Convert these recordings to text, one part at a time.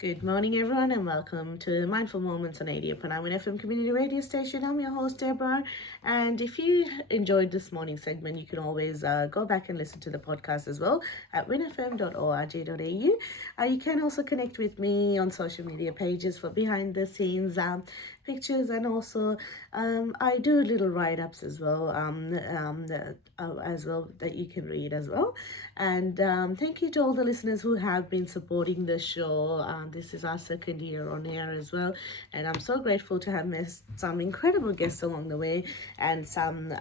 Good morning, everyone, and welcome to Mindful Moments on 80.9 FM community radio station. I'm your host, Deborah. And if you enjoyed this morning segment, you can always go back and listen to the podcast as well at winfm.org.au. You can also connect with me on social media pages for behind the scenes pictures, and also I do little write-ups as well, as well that you can read as well. And thank you to all the listeners who have been supporting the show. This is our second year on air as well, and I'm so grateful to have met some incredible guests along the way, and some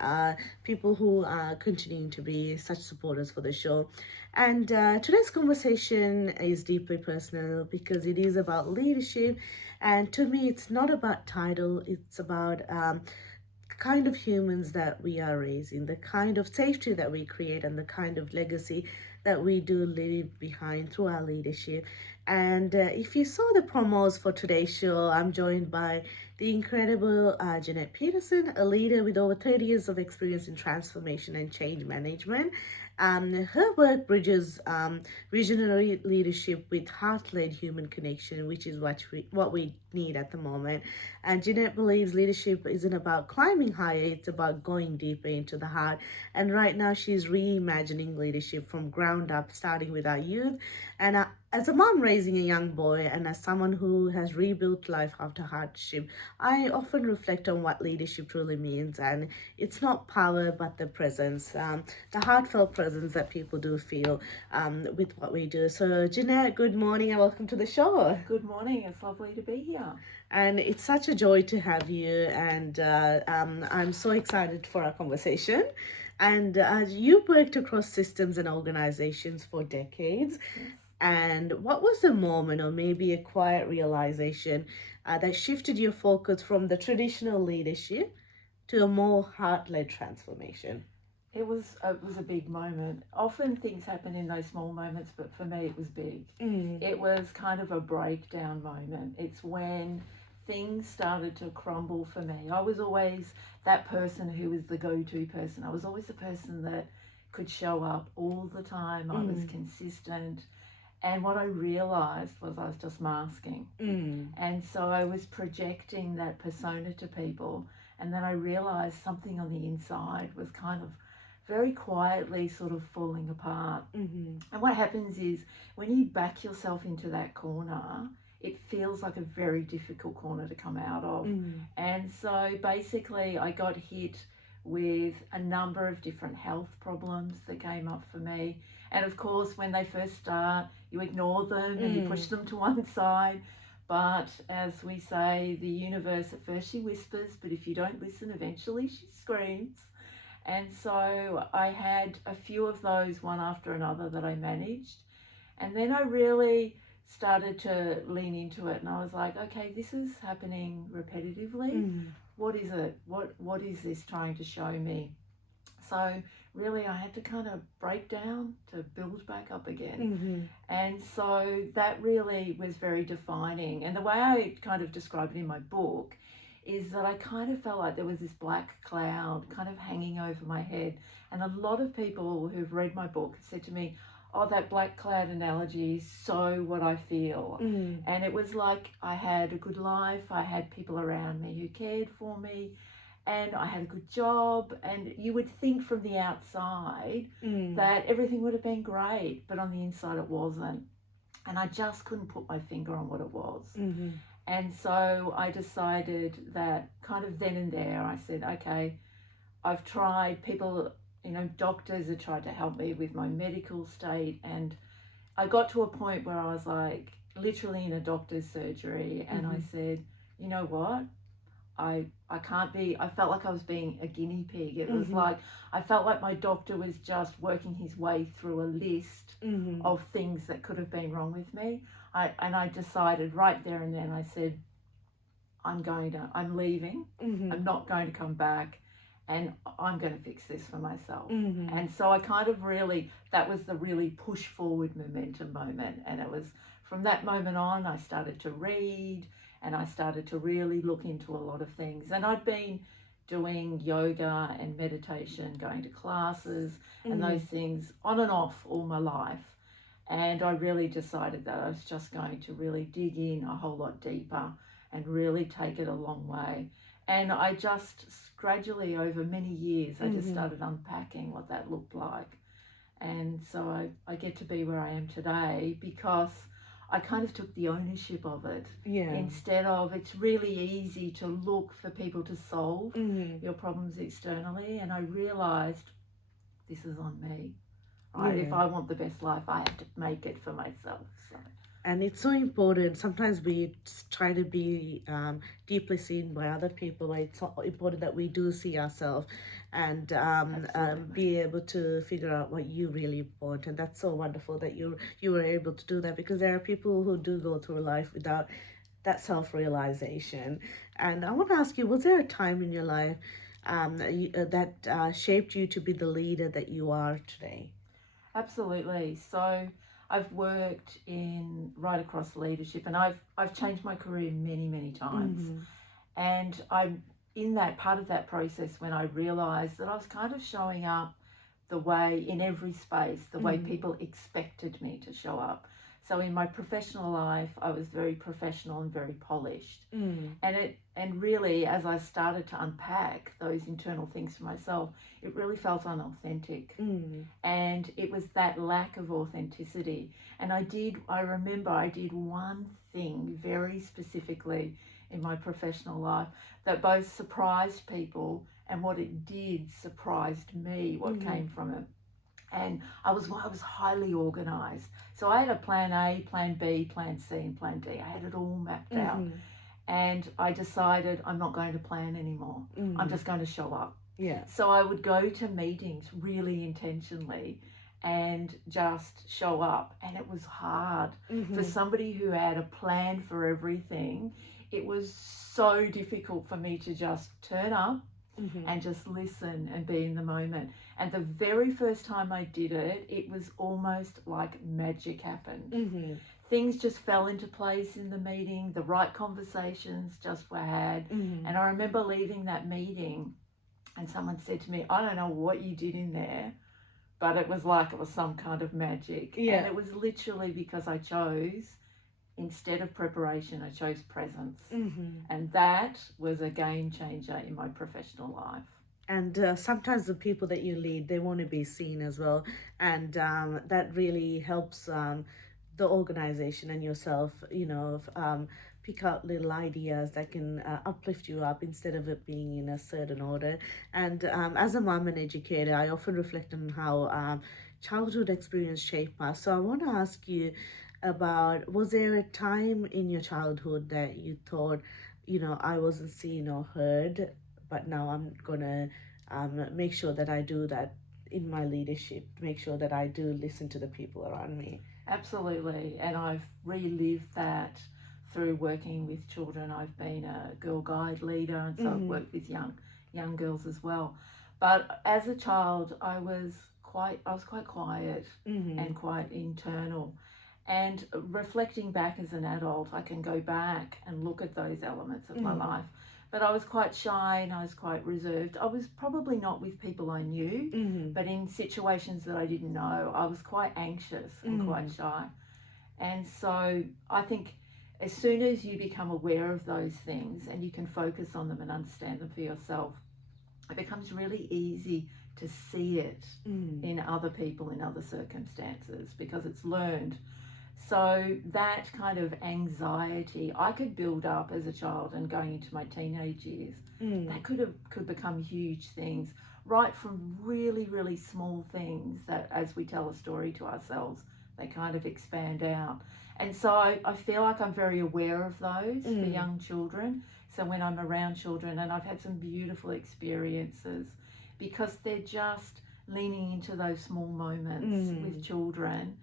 people who are continuing to be such supporters for the show. And today's conversation is deeply personal because it is about leadership, and to me it's not about title, it's about kind of humans that we are raising, the kind of safety that we create, and the kind of legacy that we do leave behind through our leadership. And if you saw the promos for today's show, I'm joined by the incredible Jeanette Peterson, a leader with over 30 years of experience in transformation and change management. Her work bridges visionary leadership with heart-led human connection, which is what we need at the moment. And Jeanette believes leadership isn't about climbing higher, it's about going deeper into the heart. And right now she's reimagining leadership from ground up, starting with our youth. And as a mom raising a young boy, and as someone who has rebuilt life after hardship, I often reflect on what leadership truly means. And it's not power, but the presence, the heartfelt presence that people do feel with what we do. So Jeanette, good morning and welcome to the show. Good morning, it's lovely to be here. And it's such a joy to have you, and I'm so excited for our conversation. And you've worked across systems and organizations for decades. Yes. And what was the moment, or maybe a quiet realization, that shifted your focus from the traditional leadership to a more heart-led transformation? It was a big moment. Often things happen in those small moments, but for me it was big. It was kind of a breakdown moment. It's when things started to crumble for me. I was always that person who was the go-to person. I was always the person that could show up all the time. I was consistent. And what I realised was I was just masking. And so I was projecting that persona to people. And then I realised something on the inside was kind of very quietly sort of falling apart. And what happens is when you back yourself into that corner, it feels like a very difficult corner to come out of. And so basically I got hit with a number of different health problems that came up for me. And of course, when they first start, you ignore them and you push them to one side. But as we say, the universe, at first she whispers, but if you don't listen, eventually she screams. And so I had a few of those one after another that I managed. And then I really started to lean into it. And I was like, okay, this is happening repetitively. What is it? What is this trying to show me? So really I had to kind of break down to build back up again. And so that really was very defining. And the way I kind of describe it in my book is that I kind of felt like there was this black cloud kind of hanging over my head. And a lot of people who've read my book have said to me, oh, that black cloud analogy is so what I feel. And it was like I had a good life, I had people around me who cared for me, and I had a good job, and you would think from the outside that everything would have been great, but on the inside it wasn't. And I just couldn't put my finger on what it was. And so I decided that kind of then and there, I said, okay, I've tried people, doctors have tried to help me with my medical state. And I got to a point where I was like literally in a doctor's surgery. And I said, you know what? I can't be, I felt like I was being a guinea pig. It was like, I felt like my doctor was just working his way through a list of things that could have been wrong with me. I decided right there and then, I said, I'm leaving. I'm not going to come back, and I'm going to fix this for myself. And so I kind of really, that was the really push forward momentum moment. And it was from that moment on, I started to read, and I started to really look into a lot of things. And I'd been doing yoga and meditation, going to classes and those things on and off all my life. And I really decided that I was just going to really dig in a whole lot deeper and really take it a long way. And I just gradually, over many years, I just started unpacking what that looked like. And so I get to be where I am today because I kind of took the ownership of it. Yeah. Instead of, it's really easy to look for people to solve your problems externally. And I realized this is on me, right? Yeah. If I want the best life, I have to make it for myself. So. And it's so important. Sometimes we try to be deeply seen by other people, but it's so important that we do see ourselves and be able to figure out what you really want. And that's so wonderful that you were able to do that, because there are people who do go through life without that self-realization. And I want to ask you, was there a time in your life that shaped you to be the leader that you are today? Absolutely. So I've worked in right across leadership, and I've changed my career many times. And I'm in that part of that process when I realized that I was kind of showing up the way, in every space, the way people expected me to show up. So in my professional life, I was very professional and very polished. And really, as I started to unpack those internal things for myself, it really felt unauthentic. And it was that lack of authenticity. And I remember I did one thing very specifically in my professional life that both surprised people, and what it did surprised me, what came from it. And I was highly organized. So I had a plan A, plan B, plan C, and plan D. I had it all mapped out. And I decided I'm not going to plan anymore. I'm just going to show up. Yeah. So I would go to meetings really intentionally and just show up. And it was hard. For somebody who had a plan for everything, it was so difficult for me to just turn up and just listen and be in the moment. And the very first time I did it, it was almost like magic happened. Things just fell into place in the meeting. The right conversations just were had. And I remember leaving that meeting and someone said to me, I don't know what you did in there, but it was like it was some kind of magic. Yeah. And it was literally because I chose, instead of preparation, I chose presence. And that was a game changer in my professional life. And sometimes the people that you lead, they want to be seen as well. And that really helps the organization and yourself, pick out little ideas that can uplift you up instead of it being in a certain order. And as a mom and educator, I often reflect on how childhood experience shaped us. So I want to ask you about, was there a time in your childhood that you thought, I wasn't seen or heard, but now I'm gonna make sure that I do that in my leadership, make sure that I do listen to the people around me? Absolutely. And I've relived that through working with children. I've been a girl guide leader, and so I've worked with young girls as well. But as a child, I was quite quiet and quite internal. And reflecting back as an adult, I can go back and look at those elements of my life. But I was quite shy and I was quite reserved. I was probably not with people I knew, but in situations that I didn't know, I was quite anxious and quite shy. And so I think as soon as you become aware of those things and you can focus on them and understand them for yourself, it becomes really easy to see it in other people, in other circumstances, because it's learned. So that kind of anxiety I could build up as a child and going into my teenage years, that could become huge things, right from really small things that, as we tell a story to ourselves, they kind of expand out. And so I feel like I'm very aware of those for young children. So when I'm around children, and I've had some beautiful experiences because they're just leaning into those small moments with children,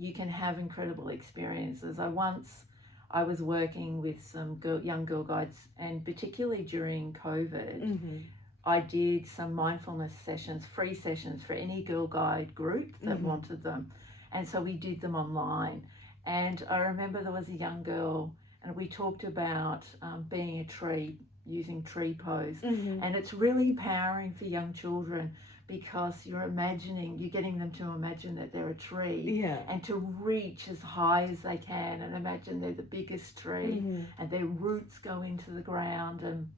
you can have incredible experiences. I was working with some young girl guides, and particularly during COVID, I did some mindfulness sessions, free sessions for any girl guide group that wanted them. And so we did them online. And I remember there was a young girl, and we talked about being a tree, using tree pose. And it's really empowering for young children because you're getting them to imagine that they're a tree, Yeah. and to reach as high as they can and imagine they're the biggest tree, and their roots go into the ground. And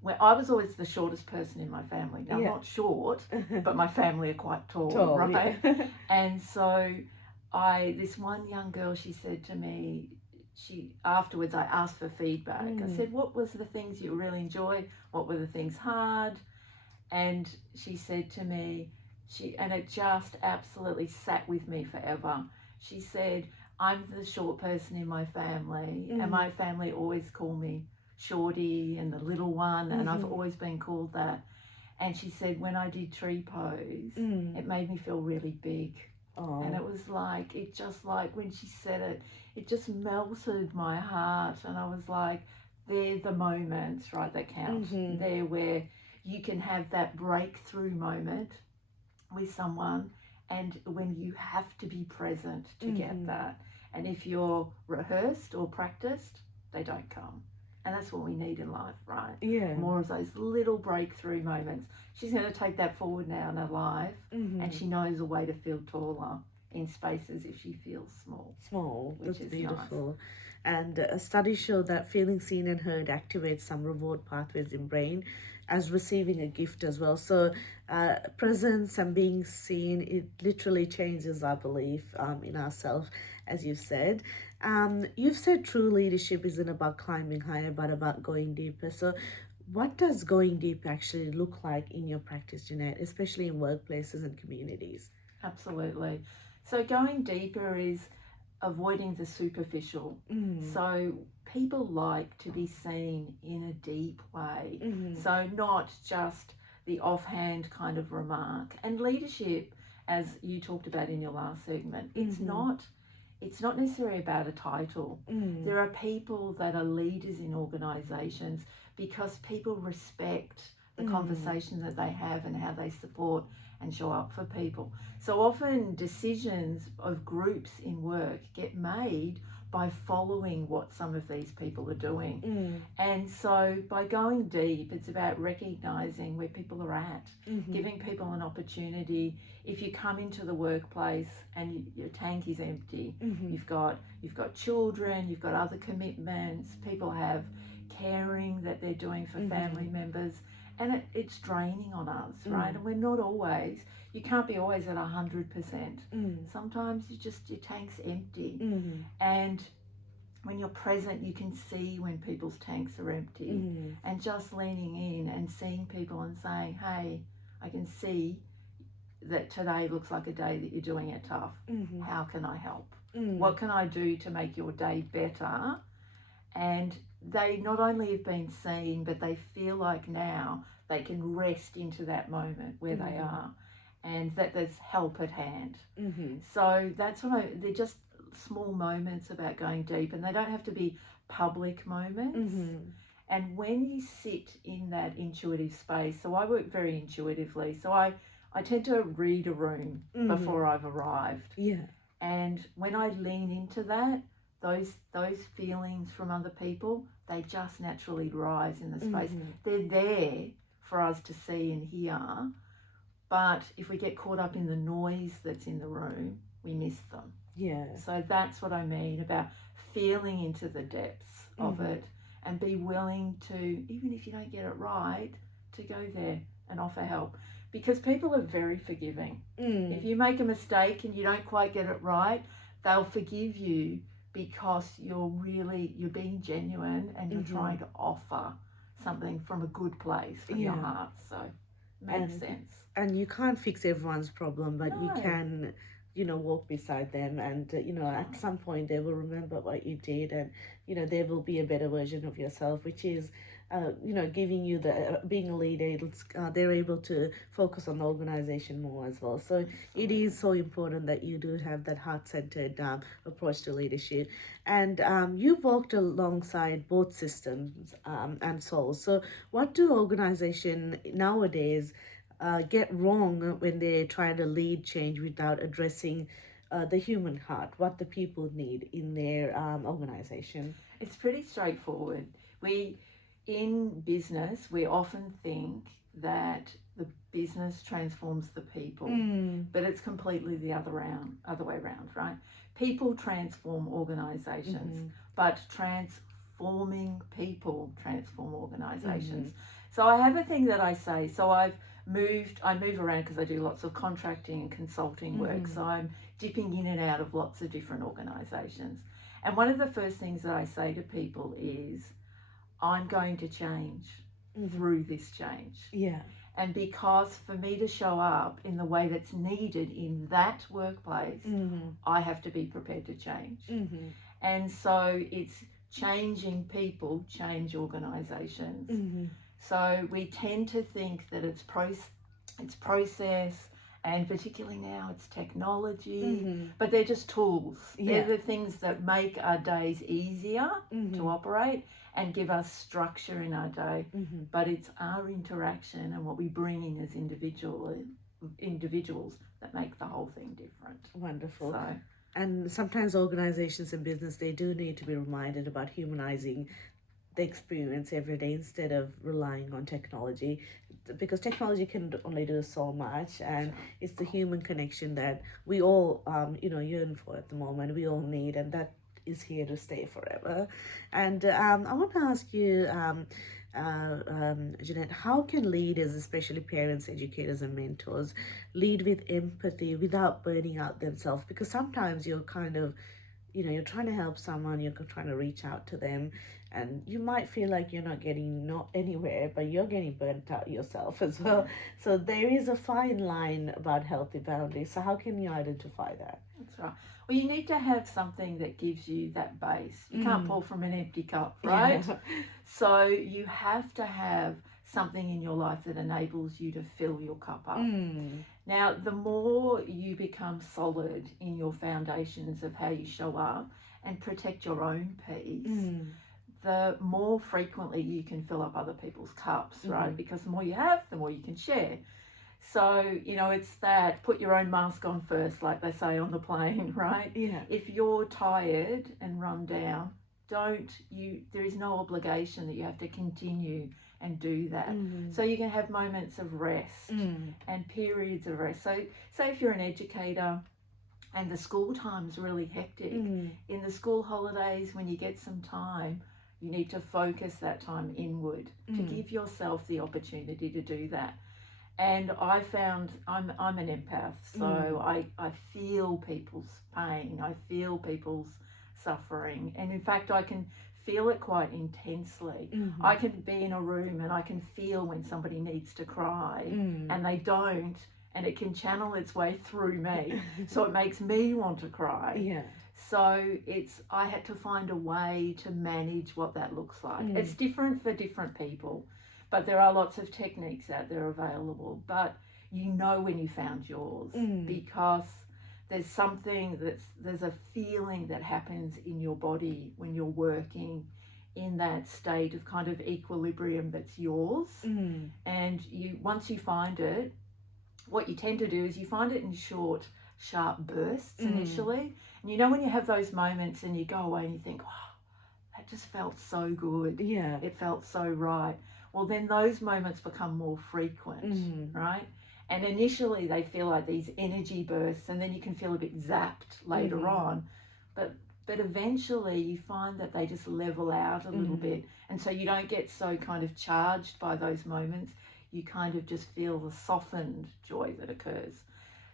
where I was always the shortest person in my family. Now, I'm not short, but my family are quite tall, right? Yeah. And so this one young girl, she said to me, afterwards I asked for feedback. I said, what was the things you really enjoyed? What were the things hard? And she said to me, and it just absolutely sat with me forever. She said, I'm the short person in my family, and my family always call me Shorty and the little one, and I've always been called that. And she said, when I did tree pose, it made me feel really big. Oh. And it was like, when she said it, it just melted my heart. And I was like, they're the moments, right, that count. They're where you can have that breakthrough moment with someone, and when you have to be present to get that. And if you're rehearsed or practiced, they don't come. And that's what we need in life, right? Yeah. More of those little breakthrough moments. She's going to take that forward now in her life, and she knows a way to feel taller in spaces if she feels small. Which is beautiful. Nice. And studies show that feeling seen and heard activates some reward pathways in brain as receiving a gift as well. So presence and being seen, it literally changes our belief in ourselves, as you've said. You've said true leadership isn't about climbing higher, but about going deeper. So what does going deep actually look like in your practice, Jeanette, especially in workplaces and communities? Absolutely. So going deeper is avoiding the superficial. So people like to be seen in a deep way. So not just the offhand kind of remark. And leadership, as you talked about in your last segment, it's not necessarily about a title. There are people that are leaders in organisations because people respect the conversation that they have and how they support and show up for people. So often decisions of groups in work get made by following what some of these people are doing. And so by going deep, it's about recognising where people are at, giving people an opportunity. If you come into the workplace and your tank is empty, you've got children, you've got other commitments, people have caring that they're doing for family members, and it's draining on us, right? And we're not always, you can't be always at 100%. Sometimes your tank's empty. And when you're present, you can see when people's tanks are empty. And just leaning in and seeing people and saying, hey, I can see that today looks like a day that you're doing it tough. How can I help? What can I do to make your day better? And they not only have been seen, but they feel like now they can rest into that moment where they are, and that there's help at hand. So that's they're just small moments about going deep, and they don't have to be public moments. And when you sit in that intuitive space, so I work very intuitively, so I tend to read a room before I've arrived. And when I lean into that, those feelings from other people, they just naturally rise in the space. They're there for us to see and hear, but if we get caught up in the noise that's in the room, we miss them. So that's what I mean about feeling into the depths of it, and be willing to, even if you don't get it right, to go there and offer help, because people are very forgiving. If you make a mistake and you don't quite get it right, they'll forgive you, because you're being genuine and you're trying to offer something from a good place from your heart. So makes sense. And you can't fix everyone's problem, but you can, walk beside them, and at some point they will remember what you did, and there will be a better version of yourself, which is giving you the being a leader. They're able to focus on the organization more as well. So it is so important that you do have that heart-centered approach to leadership. And you've walked alongside both systems and souls. So what do organizations nowadays get wrong when they try to lead change without addressing the human heart, what the people need in their organization? It's pretty straightforward. In business, we often think that the business transforms the people, but it's completely the other way around, right? People transform organizations, but transforming people transform organizations. So I have a thing that I say. So I move around because I do lots of contracting and consulting work. So I'm dipping in and out of lots of different organizations. And one of the first things that I say to people is, I'm going to change through this change. Yeah. And because for me to show up in the way that's needed in that workplace, I have to be prepared to change. And so it's changing people, change organizations. So we tend to think that it's process, and particularly now it's technology, but they're just tools. They're the things that make our days easier to operate and give us structure in our day. But it's our interaction and what we bring in as individuals that make the whole thing different. Wonderful. So, and sometimes organizations and business, they do need to be reminded about humanizing the experience every day instead of relying on technology, because technology can only do so much, and it's the human connection that we all yearn for at the moment, we all need, and that is here to stay forever. And I want to ask you, Jeanette, how can leaders, especially parents, educators, and mentors, lead with empathy without burning out themselves? Because sometimes you're kind of, you're trying to help someone, you're trying to reach out to them, and you might feel like you're not getting anywhere, but you're getting burnt out yourself as well. So there is a fine line about healthy boundaries. So how can you identify that? That's right. Well, you need to have something that gives you that base. You can't pour from an empty cup, right? Yeah. So you have to have something in your life that enables you to fill your cup up. Now, the more you become solid in your foundations of how you show up and protect your own peace, the more frequently you can fill up other people's cups, right? Because the more you have, the more you can share. So, it's that put your own mask on first, like they say on the plane, right? Yeah. If you're tired and run down, there is no obligation that you have to continue and do that. So you can have moments of rest and periods of rest. So say if you're an educator and the school time's really hectic, in the school holidays when you get some time, you need to focus that time inward to give yourself the opportunity to do that. And I found I'm an empath, so I feel people's pain, I feel people's suffering, and in fact I can feel it quite intensely. I can be in a room and I can feel when somebody needs to cry and they don't, and it can channel its way through me, so it makes me want to cry. Yeah. So I had to find a way to manage what that looks like. It's different for different people, but there are lots of techniques out there available. But when you found yours, because there's a feeling that happens in your body when you're working in that state of kind of equilibrium that's yours. And once you find it, what you tend to do is you find it in short, sharp bursts initially. And when you have those moments and you go away and you think, oh, that just felt so good. Yeah. It felt so right. Well, then those moments become more frequent, right? And initially they feel like these energy bursts, and then you can feel a bit zapped later on. But eventually you find that they just level out a little bit. And so you don't get so kind of charged by those moments. You kind of just feel the softened joy that occurs.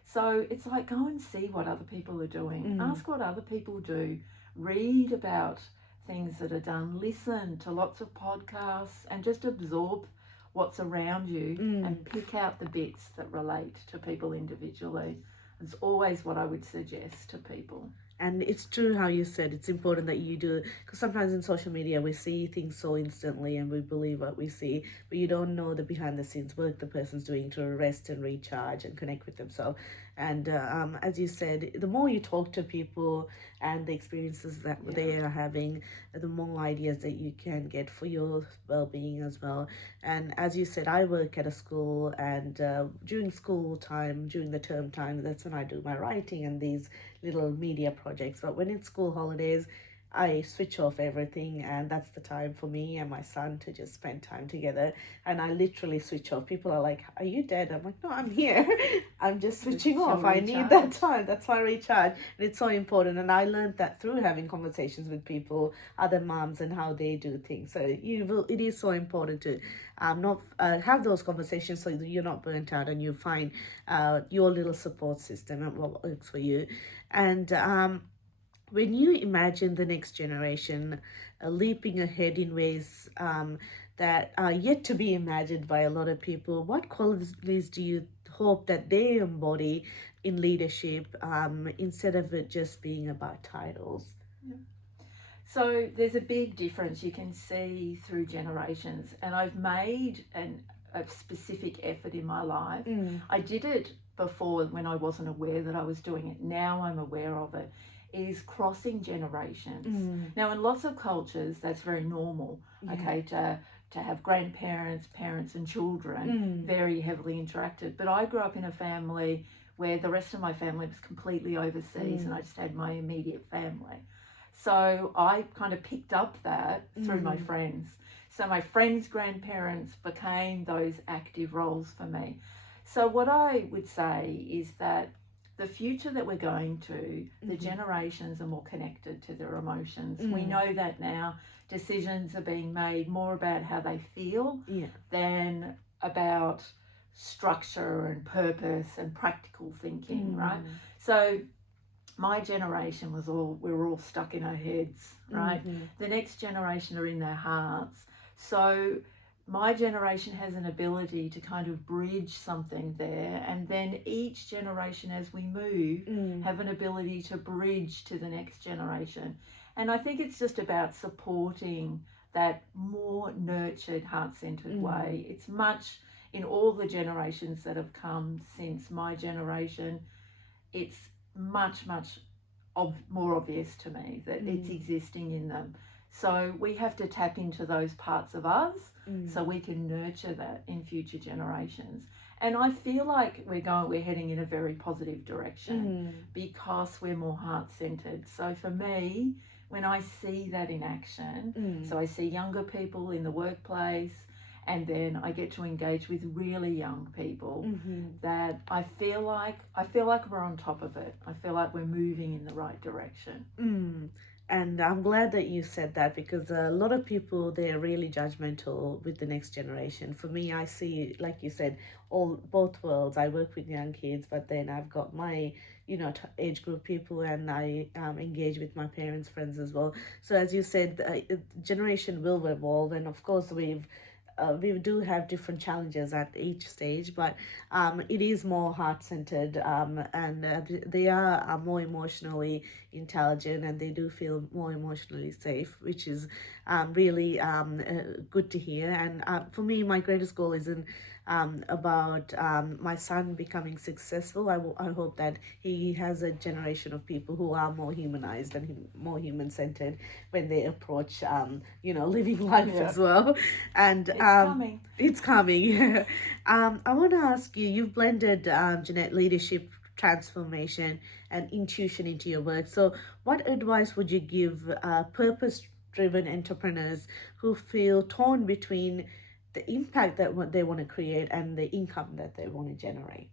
So it's like, go and see what other people are doing. Ask what other people do. Read about things that are done. Listen to lots of podcasts and just absorb what's around you and pick out the bits that relate to people individually. It's always what I would suggest to people. And it's true how you said it's important that you do, because sometimes in social media we see things so instantly and we believe what we see, but you don't know the behind the scenes work the person's doing to rest and recharge and connect with themselves. And as you said, the more you talk to people and the experiences that they are having, the more ideas that you can get for your well-being as well. And as you said, I work at a school, and during school time, during the term time, that's when I do my writing and these little media projects. But when it's school holidays, I switch off everything, and that's the time for me and my son to just spend time together. And I literally switch off. People are like, "Are you dead?" I'm like, "No, I'm here. I'm just switching It's your off. I need that recharge. time. That's my recharge." And it's so important. And I learned that through having conversations with people, other moms, and how they do things. So it is so important to not have those conversations so that you're not burnt out and you find your little support system and what works for you. And when you imagine the next generation leaping ahead in ways that are yet to be imagined by a lot of people, what qualities do you hope that they embody in leadership instead of it just being about titles? So there's a big difference you can see through generations, and I've made a specific effort in my life. I did it before when I wasn't aware that I was doing it. Now I'm aware of it. Is crossing generations. Now, in lots of cultures, that's very normal. Okay, to have grandparents, parents, and children very heavily interacted. But I grew up in a family where the rest of my family was completely overseas, and I just had my immediate family. So I kind of picked up that through my friends. So my friends' grandparents became those active roles for me. So what I would say is that the future that we're going to, the generations are more connected to their emotions. We know that now. Decisions are being made more about how they feel than about structure and purpose and practical thinking, right? So my generation we were all stuck in our heads, right? The next generation are in their hearts. So my generation has an ability to kind of bridge something there, and then each generation as we move have an ability to bridge to the next generation. And I think it's just about supporting that more nurtured, heart-centered way. It's much in all the generations that have come since my generation, it's much more obvious to me that it's existing in them. So we have to tap into those parts of us so we can nurture that in future generations. And I feel like we're heading in a very positive direction because we're more heart-centered. So for me, when I see that in action, so I see younger people in the workplace, and then I get to engage with really young people, that I feel like we're on top of it. I feel like we're moving in the right direction. And I'm glad that you said that, because a lot of people, they're really judgmental with the next generation. For me, I see, like you said, both worlds. I work with young kids, but then I've got my age group people, and I engage with my parents' friends as well. So as you said, generation will evolve, and of course we do have different challenges at each stage, but it is more heart-centered, and they are more emotionally intelligent, and they do feel more emotionally safe, which is really good to hear. And for me, my greatest goal isn't about my son becoming successful. I hope that he has a generation of people who are more humanized and more human-centered when they approach living life as well. And it's coming. I want to ask you, you've blended, Jeanette, leadership, transformation, and intuition into your work. So what advice would you give purpose-driven entrepreneurs who feel torn between the impact that what they want to create and the income that they want to generate?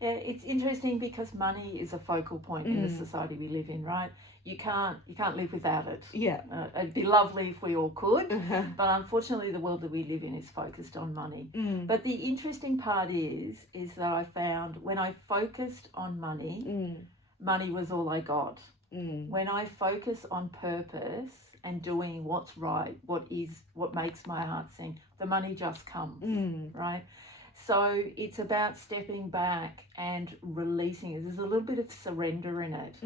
Yeah, it's interesting because money is a focal point in the society we live in, right? You can't live without it. Yeah. It'd be lovely if we all could, but unfortunately the world that we live in is focused on money. But the interesting part is that I found when I focused on money, money was all I got. When I focus on purpose and doing what's right, what makes my heart sing, the money just comes, right? So it's about stepping back and releasing it. There's a little bit of surrender in it.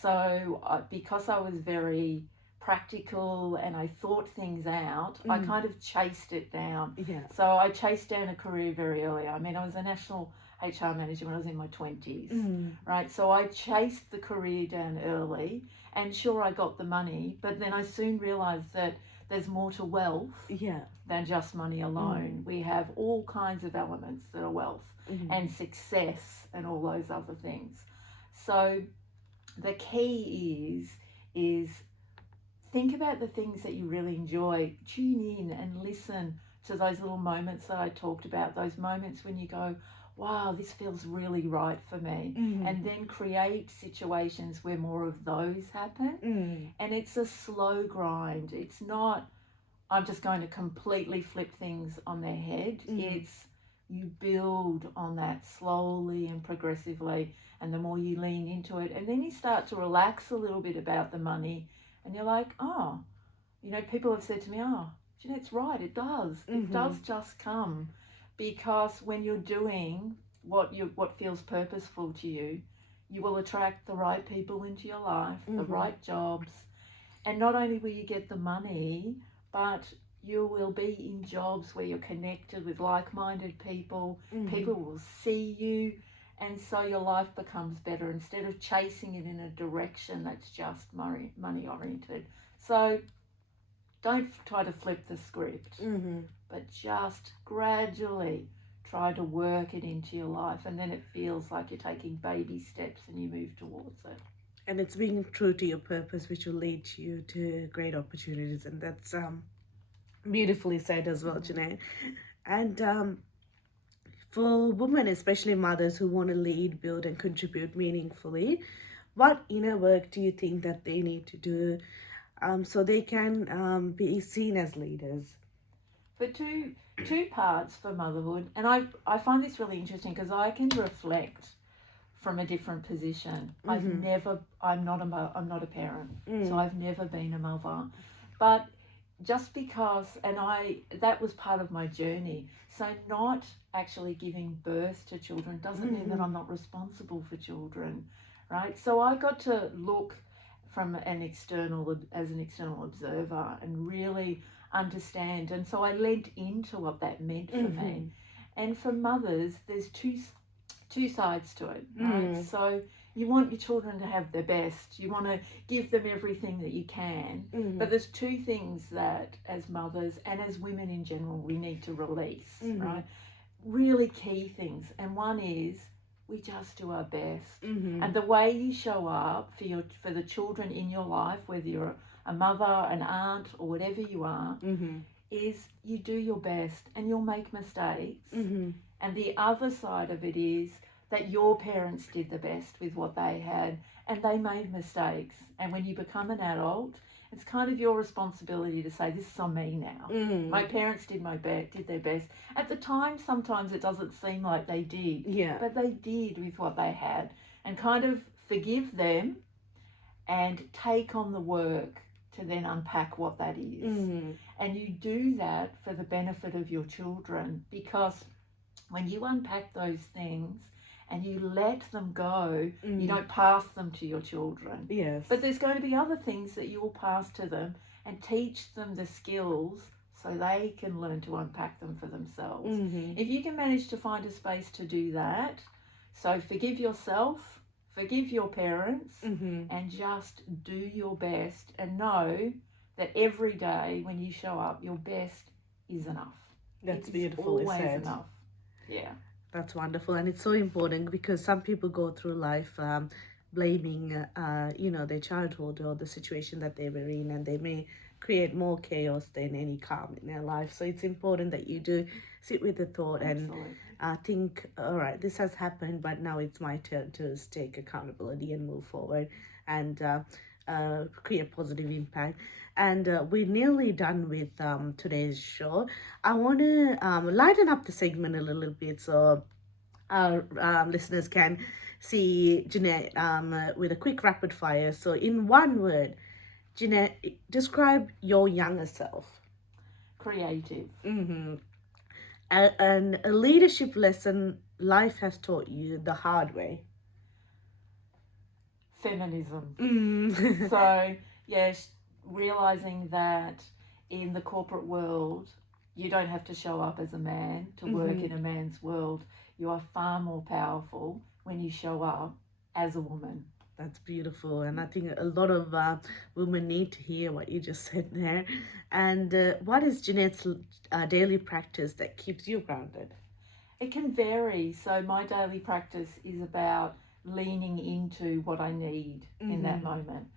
So because I was very practical and I thought things out, I kind of chased it down. Yeah. So I chased down a career very early. I mean, I was a national HR manager when I was in my 20s, right? So I chased the career down early, and sure, I got the money, but then I soon realized that there's more to wealth than just money alone. We have all kinds of elements that are wealth and success and all those other things. So the key is think about the things that you really enjoy. Tune in and listen to those little moments that I talked about, those moments when you go, wow, this feels really right for me. And then create situations where more of those happen. And it's a slow grind. It's not, I'm just going to completely flip things on their head. It's, you build on that slowly and progressively, and the more you lean into it, and then you start to relax a little bit about the money, and you're like, oh, you know, people have said to me, oh, Jeanette's right, it does. It does just come, because when you're doing what feels purposeful to you, you will attract the right people into your life, the right jobs, and not only will you get the money, but you will be in jobs where you're connected with like-minded people. People will see you, and so your life becomes better instead of chasing it in a direction that's just money oriented. So don't try to flip the script, but just gradually try to work it into your life, and then it feels like you're taking baby steps and you move towards it. And it's being true to your purpose, which will lead you to great opportunities. And that's beautifully said as well, Jeanette. And for women, especially mothers who want to lead, build, and contribute meaningfully, what inner work do you think that they need to do so they can be seen as leaders? For two parts for motherhood, and I find this really interesting because I can reflect from a different position. I'm not a parent, so I've never been a mother, but just because, and that was part of my journey. So not actually giving birth to children doesn't mean that I'm not responsible for children, right? So I got to look from as an external observer and really understand, and so I lent into what that meant for me. And for mothers, there's two sides to it, right? So you want your children to have their best. You want to give them everything that you can. But there's two things that as mothers and as women in general, we need to release, right? Really key things. And one is we just do our best. And the way you show up for the children in your life, whether you're a mother, an aunt, or whatever you are, is you do your best, and you'll make mistakes. And the other side of it is that your parents did the best with what they had, and they made mistakes. And when you become an adult, it's kind of your responsibility to say, this is on me now. My parents did their best. At the time, sometimes it doesn't seem like they did, but they did with what they had, and kind of forgive them and take on the work to then unpack what that is. And you do that for the benefit of your children, because when you unpack those things and you let them go, you don't pass them to your children. Yes. But there's going to be other things that you will pass to them and teach them the skills so they can learn to unpack them for themselves. If you can manage to find a space to do that, so forgive yourself, forgive your parents, and just do your best, and know that every day when you show up, your best is enough. That's beautifully always said. Enough. Yeah. That's wonderful, and it's so important because some people go through life blaming, their childhood or the situation that they were in, and they may create more chaos than any calm in their life. So it's important that you do sit with the thought and think, all right, this has happened, but now it's my turn to take accountability and move forward and create positive impact. And we're nearly done with today's show. I want to lighten up the segment a little bit so our listeners can see Jeanette with a quick rapid fire. So in one word, Jeanette, describe your younger self. Creative. And a leadership lesson life has taught you the hard way. Feminism. So, yes, realizing that in the corporate world, you don't have to show up as a man to work in a man's world. You are far more powerful when you show up as a woman. That's beautiful, and I think a lot of women need to hear what you just said there. And what is Jeanette's daily practice that keeps you grounded? It can vary. So my daily practice is about leaning into what I need in that moment.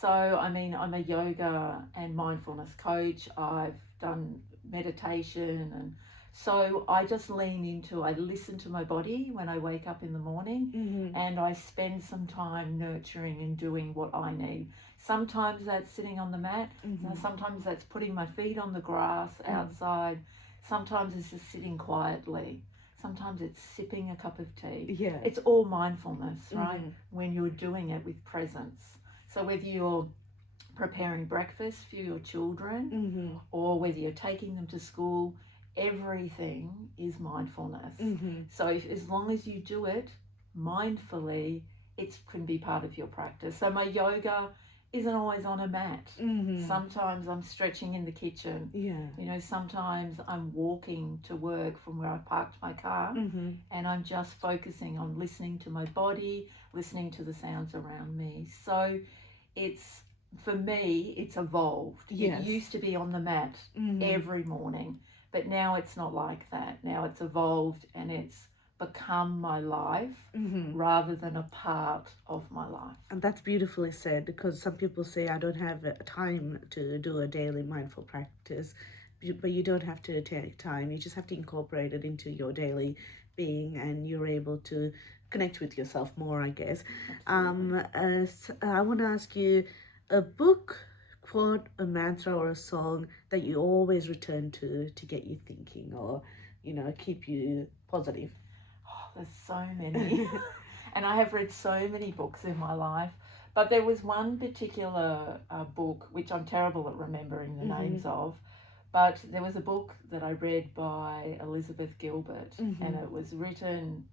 So, I mean, I'm a yoga and mindfulness coach. I've done meditation. And so I just lean into, I listen to my body when I wake up in the morning, Mm-hmm. and I spend some time nurturing and doing what I need. Sometimes that's sitting on the mat. Mm-hmm. Sometimes that's putting my feet on the grass outside. Sometimes it's just sitting quietly. Sometimes it's sipping a cup of tea. Yeah. It's all mindfulness, right? Mm-hmm. When you're doing it with presence. So whether you're preparing breakfast for your children Mm-hmm. or whether you're taking them to school, everything is mindfulness. Mm-hmm. So as long as you do it mindfully, it can be part of your practice. So my yoga isn't always on a mat. Mm-hmm. Sometimes I'm stretching in the kitchen. Yeah. You know, sometimes I'm walking to work from where I've parked my car, Mm-hmm. and I'm just focusing on listening to my body, listening to the sounds around me. So it's, for me, it's evolved. Yes. It used to be on the mat Mm-hmm. every morning, but now it's not like that. Now it's evolved and it's become my life Mm-hmm. rather than a part of my life. And that's beautifully said, because some people say, I don't have time to do a daily mindful practice, but you don't have to take time. You just have to incorporate it into your daily being, and you're able to connect with yourself more, I guess. I want to ask you a book, quote, a mantra, or a song that you always return to get you thinking, or, keep you positive. Oh, there's so many. And I have read so many books in my life. But there was one particular book, which I'm terrible at remembering the names of, but there was a book that I read by Elizabeth Gilbert, and it was written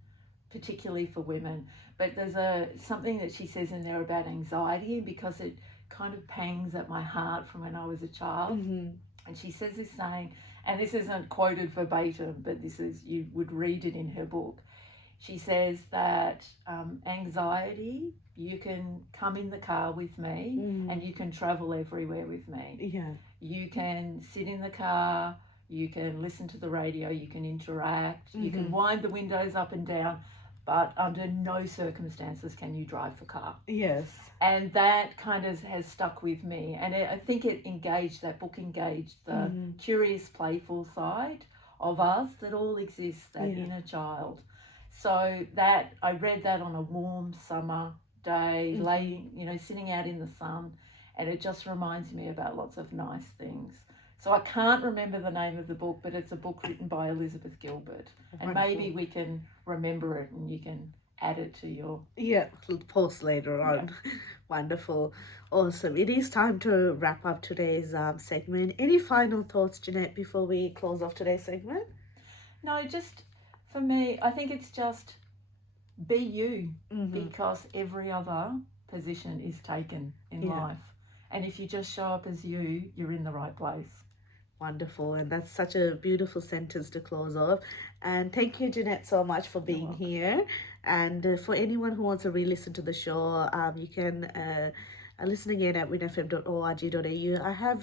particularly for women. But there's something that she says in there about anxiety, because it kind of pangs at my heart from when I was a child. And she says this saying, and this isn't quoted verbatim, but this is, you would read it in her book. She says that anxiety, you can come in the car with me and you can travel everywhere with me. Yeah. You can sit in the car, you can listen to the radio, you can interact, you can wind the windows up and down, but under no circumstances can you drive the car. Yes. And that kind of has stuck with me. And I think that book engaged the curious, playful side of us that all exists, that inner child. So that, I read that on a warm summer day, sitting out in the sun, and it just reminds me about lots of nice things. So I can't remember the name of the book, but it's a book written by Elizabeth Gilbert. And maybe we can remember it and you can add it to your... Yeah, post later on. Yeah. Wonderful. Awesome. It is time to wrap up today's segment. Any final thoughts, Jeanette, before we close off today's segment? No, just for me, I think it's just be you, because every other position is taken in life. And if you just show up as you, you're in the right place. Wonderful. And that's such a beautiful sentence to close off. And thank you, Jeanette, so much for being here. And for anyone who wants to re-listen to the show, you can listen again at winfm.org.au. I have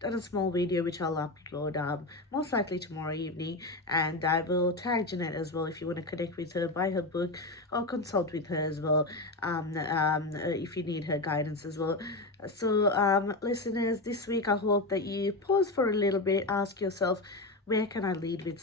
done a small video which I'll upload most likely tomorrow evening, and I will tag Jeanette as well if you want to connect with her, buy her book, or consult with her as well, if you need her guidance as well. So listeners, this week I hope that you pause for a little bit, ask yourself, where can I lead with